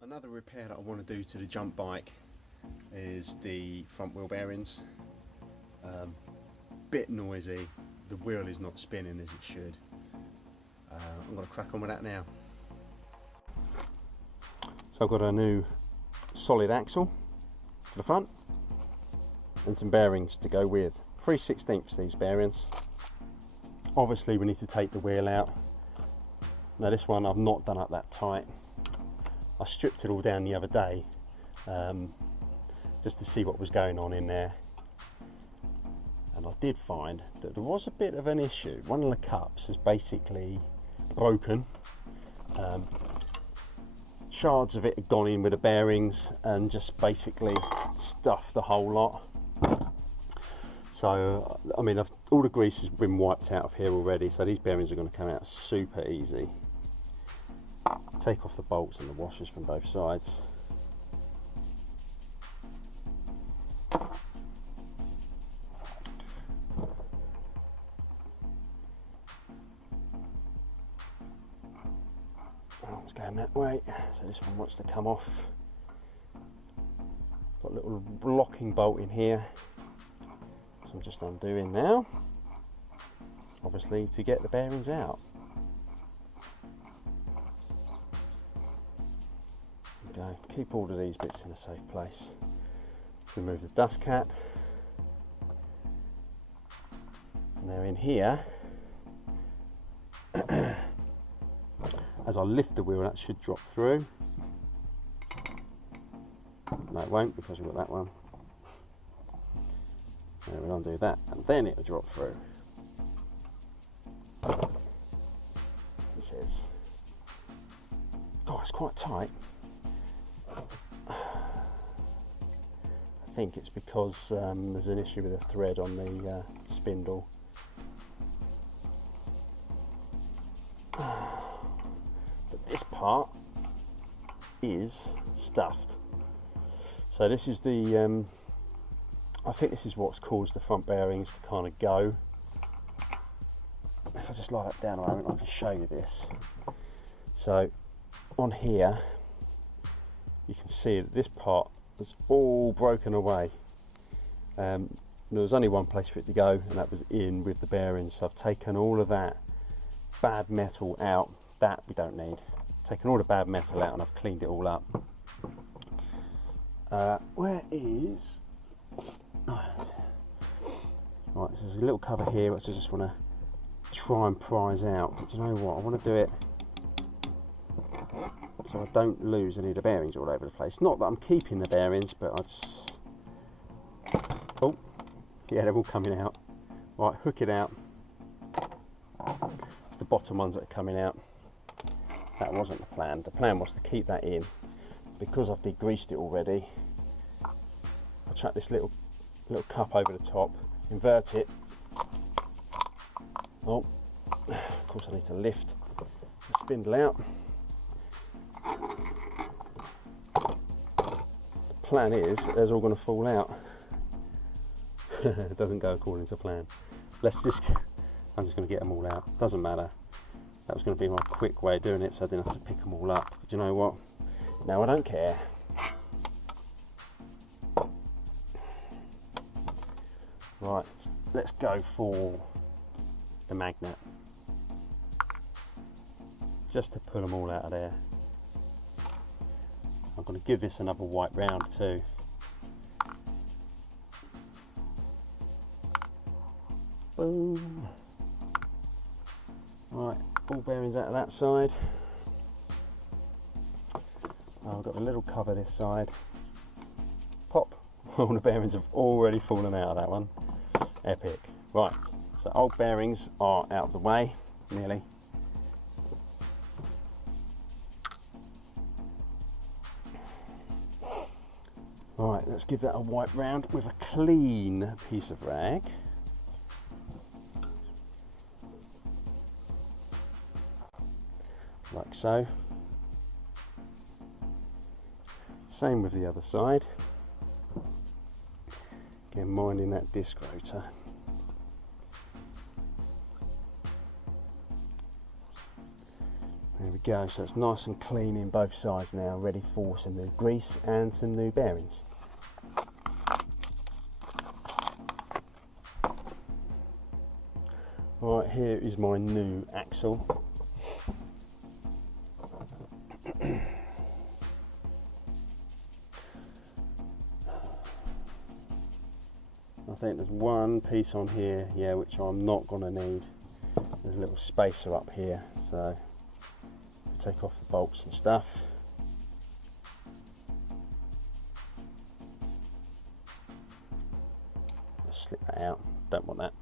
Another repair that I want to do to the jump bike is the front wheel bearings. Bit noisy, the wheel is not spinning as it should. I'm going to crack on with that now. So I've got a new solid axle for the front and some bearings to go with. 3/16 these bearings. Obviously we need to take the wheel out. Now this one I've not done up that tight. I stripped it all down the other day just to see what was going on in there, and I did find that there was a bit of an issue. One of the cups is basically broken. Shards of it had gone in with the bearings and just basically stuffed the whole lot. So I mean, all the grease has been wiped out of here already, so these bearings are going to come out super easy. Take off the bolts and the washers from both sides. Oh, it's going that way, so this one wants to come off. Got a little locking bolt in here, so I'm just undoing now, obviously to get the bearings out. Go. Keep all of these bits in a safe place. Remove the dust cap. Now in here, as I lift the wheel, that should drop through. No, it won't, because we've got that one. Now we'll undo that, and then it'll drop through. It says, oh, it's quite tight. I think it's because there's an issue with a thread on the spindle. But this part is stuffed. So this is the, I think this is what's caused the front bearings to kind of go. If I just lie that down a moment, I can show you this. So on here, you can see that this part is all broken away. There was only one place for it to go, and that was in with the bearings. So I've taken all of that bad metal out, that we don't need. Taken all the bad metal out and I've cleaned it all up. Where is... Right, so there's a little cover here which I just want to try and prise out. But do you know what? I want to do it so I don't lose any of the bearings all over the place. Not that I'm keeping the bearings, but I just... Oh, yeah, they're all coming out. Right, hook it out. It's the bottom ones that are coming out. That wasn't the plan. The plan was to keep that in. Because I've degreased it already, I'll chuck this little cup over the top, invert it. Oh, of course I need to lift the spindle out. The plan is they're all going to fall out. It doesn't go according to plan. I'm just going to get them all out. Doesn't matter. That was going to be my quick way of doing it, so I didn't have to pick them all up. But you know what? Now I don't care. Right, let's go for the magnet. Just to pull them all out of there. I'm going to give this another wipe round too. Boom. Right, all bearings out of that side. I've got a little cover this side. Pop. All the bearings have already fallen out of that one. Epic. Right, so old bearings are out of the way, nearly. Right, let's give that a wipe round with a clean piece of rag. Like so. Same with the other side. Again, minding that disc rotor. There we go, so it's nice and clean in both sides now, ready for some new grease and some new bearings. Right, here is my new axle. I think there's one piece on here, yeah, which I'm not going to need. There's a little spacer up here, so take off the bolts and stuff. Just slip that out, don't want that.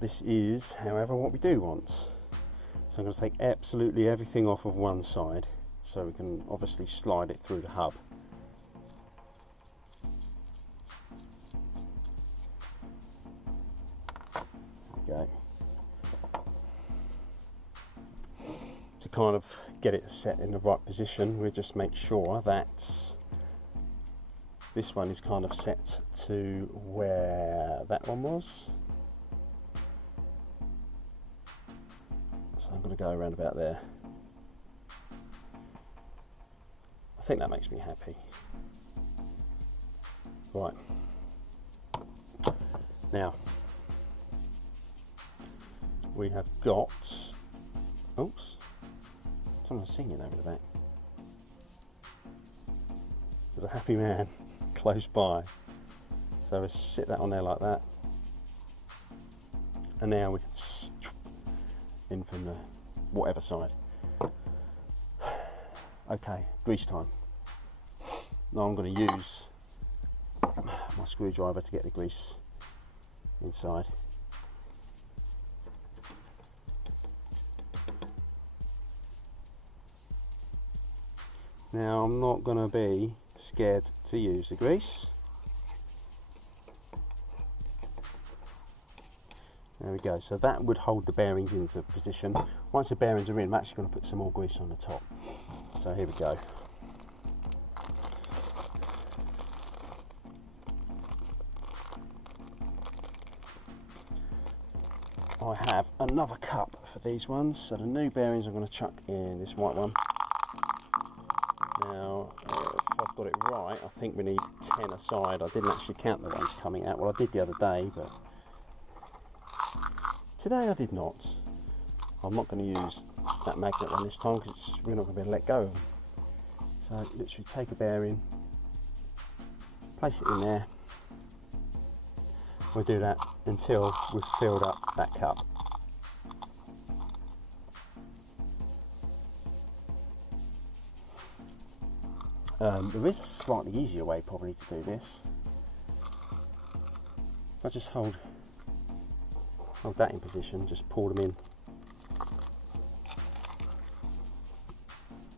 This is, however, what we do want. So I'm going to take absolutely everything off of one side, so we can obviously slide it through the hub. Go. To kind of get it set in the right position, we'll just make sure that this one is kind of set to where that one was. So I'm going to go around about there. I think that makes me happy. Right. Now, we have got, oops, someone's singing over the back. There's a happy man close by. So we'll sit that on there like that. And now we can in from the whatever side. Okay, grease time. Now I'm going to use my screwdriver to get the grease inside. Now I'm not going to be scared to use the grease. There we go, so that would hold the bearings into position. Once the bearings are in, I'm actually going to put some more grease on the top. So here we go. I have another cup for these ones, so the new bearings I'm going to chuck in this white one. Now, if I've got it right, I think we need 10 aside. I didn't actually count the ones coming out. Well, I did the other day, but today I did not. I'm not going to use that magnet one this time because we're not going to be able to let go of them. So literally take a bearing, place it in there. We'll do that until we've filled up that cup. There is a slightly easier way probably to do this. I just hold that in position, just pull them in,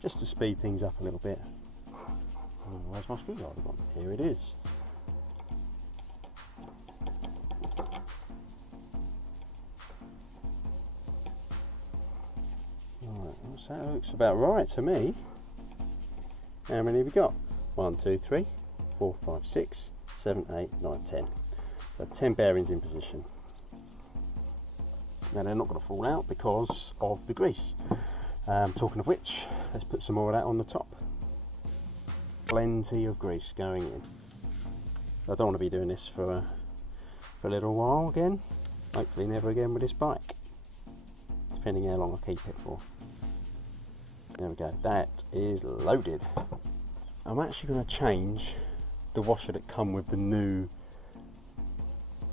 just to speed things up a little bit. Oh, where's my screwdriver gone? Here it is. Right, so that looks about right to me. How many have we got? 1, 2, 3, 4, 5, 6, 7, 8, 9, 10. So 10 bearings in position. Now they're not going to fall out because of the grease. Talking of which, let's put some more of that on the top. Plenty of grease going in. I don't want to be doing this for a little while again. Hopefully never again with this bike. Depending how long I keep it for. There we go, that is loaded. I'm actually going to change the washer that come with the new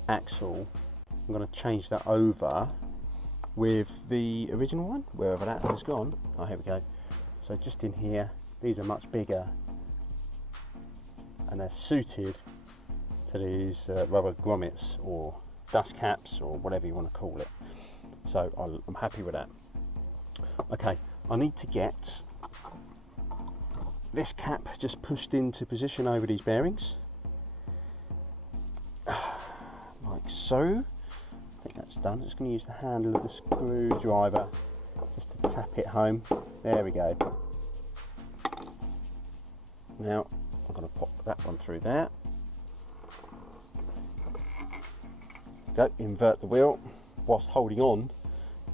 axle. I'm going to change that over with the original one, wherever that has gone. Oh, here we go. So just in here, these are much bigger and they're suited to these rubber grommets or dust caps or whatever you want to call it. So I'm happy with that. Okay, I need to get this cap just pushed into position over these bearings, like so. I think that's done. Just going to use the handle of the screwdriver just to tap it home. There we go. Now I'm going to pop that one through there. Go, invert the wheel whilst holding on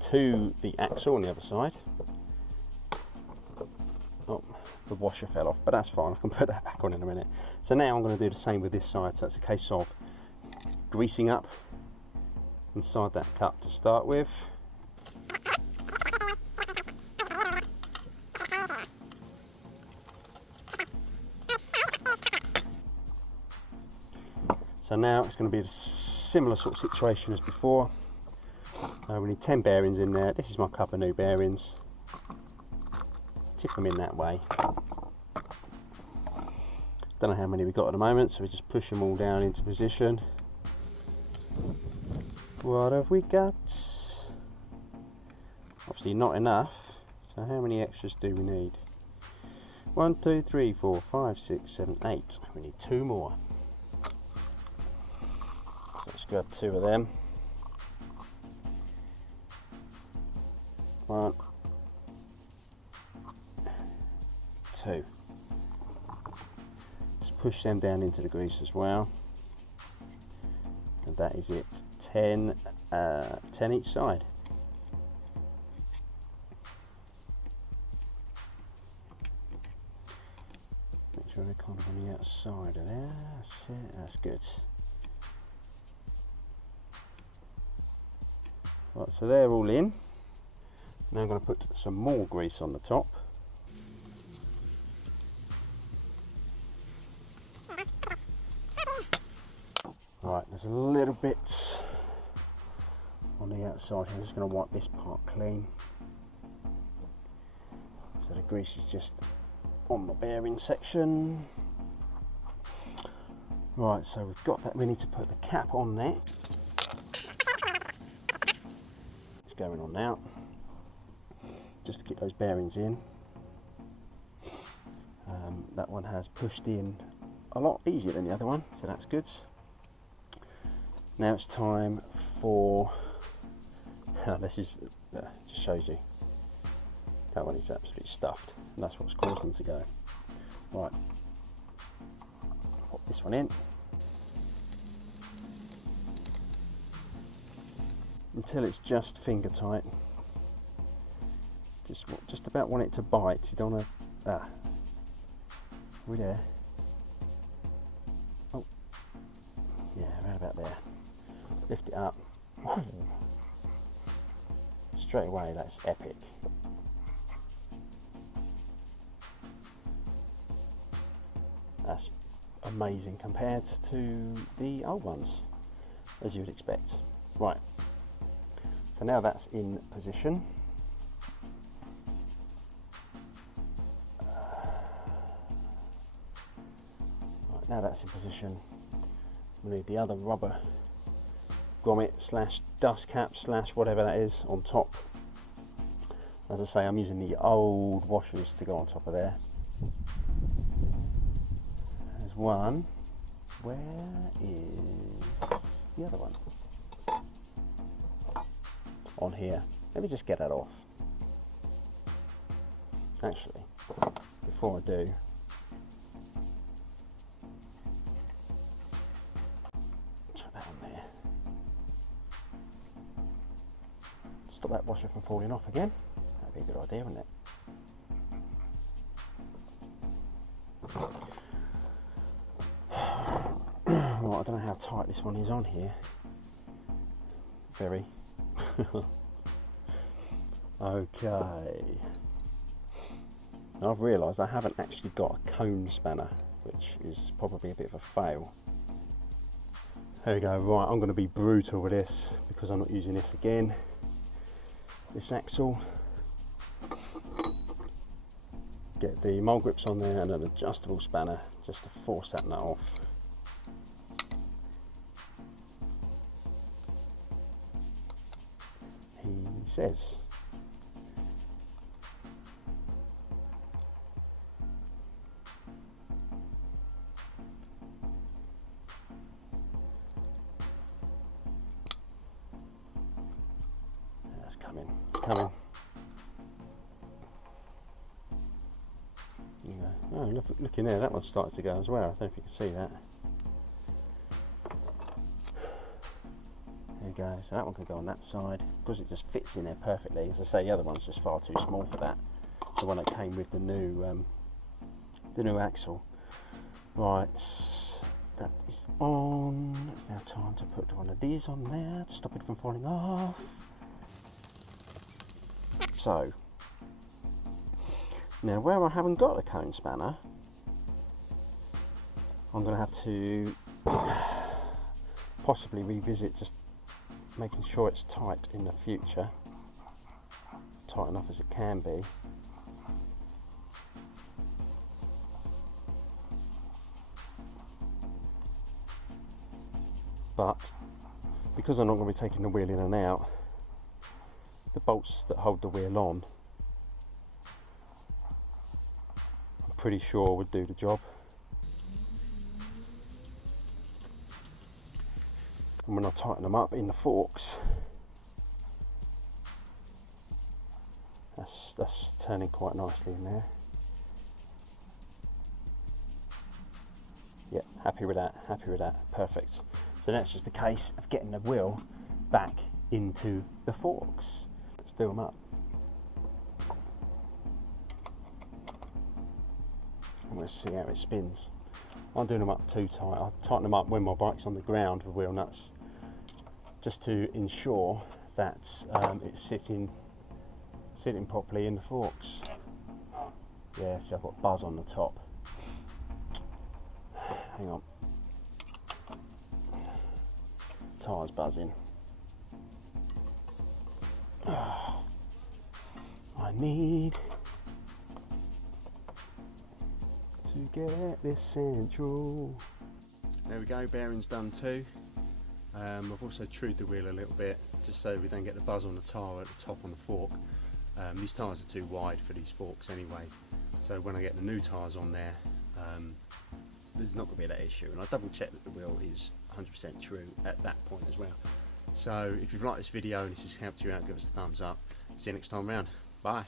to the axle on the other side. Oh, the washer fell off, but that's fine, I can put that back on in a minute. So now I'm going to do the same with this side, so it's a case of greasing up inside that cup to start with. So now it's going to be a similar sort of situation as before. We need 10 bearings in there. This is my cup of new bearings. Tip them in that way. Don't know how many we've got at the moment, so we just push them all down into position. What have we got? Obviously not enough, so how many extras do we need? 1, 2, 3, 4, 5, 6, 7, 8. We need 2 more. So let's grab 2 of them. 1, 2. Just push them down into the grease as well. And that is it. 10 each side. Make sure they're kind of on the outside of there. That's it. That's good. Right, so they're all in. Now I'm going to put some more grease on the top. Right, there's a little bit on the outside here. I'm just going to wipe this part clean. So the grease is just on the bearing section. Right, so we've got that. We need to put the cap on there. It's going on now, just to keep those bearings in. That one has pushed in a lot easier than the other one, so that's good. Now it's time for, this is, just shows you, that one is absolutely stuffed, and that's what's caused them to go. Right, pop this one in. Until it's just finger tight. Just about want it to bite, you don't want to, are we there? Oh, yeah, right about there. Lift it up. Straight away, that's epic. That's amazing compared to the old ones, as you would expect. Right, so now that's in position. Right, now that's in position, we need the other rubber grommet slash dust cap slash whatever that is on top. As I say, I'm using the old washers to go on top of there. There's one. Where is the other one? On here. Let me just get that off. Actually, before I do, chuck that on there. Stop that washer from falling off again. That'd be a good idea, wouldn't it? Well, I don't know how tight this one is on here. Very. Okay. I've realised I haven't actually got a cone spanner, which is probably a bit of a fail. There we go. Right, I'm going to be brutal with this because I'm not using this again. This axle. Get the mole grips on there and an adjustable spanner just to force that nut off. He says. That's coming. It's coming. There you go. Oh, look in there. That one starts to go as well. I don't know if you can see that. There you go. So that one can go on that side because it just fits in there perfectly. As I say, the other one's just far too small for that. The one that came with the new axle. Right, that is on. It's now time to put one of these on there to stop it from falling off. So now where I haven't got a cone spanner, I'm going to have to possibly revisit just making sure it's tight in the future, tight enough as it can be. But because I'm not going to be taking the wheel in and out, the bolts that hold the wheel on, I'm pretty sure would do the job. And when I tighten them up in the forks, that's turning quite nicely in there. Yep, happy with that, perfect. So that's just a case of getting the wheel back into the forks. Let's do them up. And let's see how it spins. I'm doing them up too tight. I'll tighten them up when my bike's on the ground with wheel nuts, just to ensure that it's sitting properly in the forks. Yeah, see, I've got buzz on the top. Hang on. Tyres buzzing. Oh, I need to get this central. There we go, bearing's done too. I've also trued the wheel a little bit just so we don't get the buzz on the tyre at the top on the fork. These tyres are too wide for these forks anyway, so when I get the new tyres on there, there's not going to be that issue. And I double checked that the wheel is 100% true at that point as well. So if you've liked this video and this has helped you out, give us a thumbs up. See you next time round. Bye.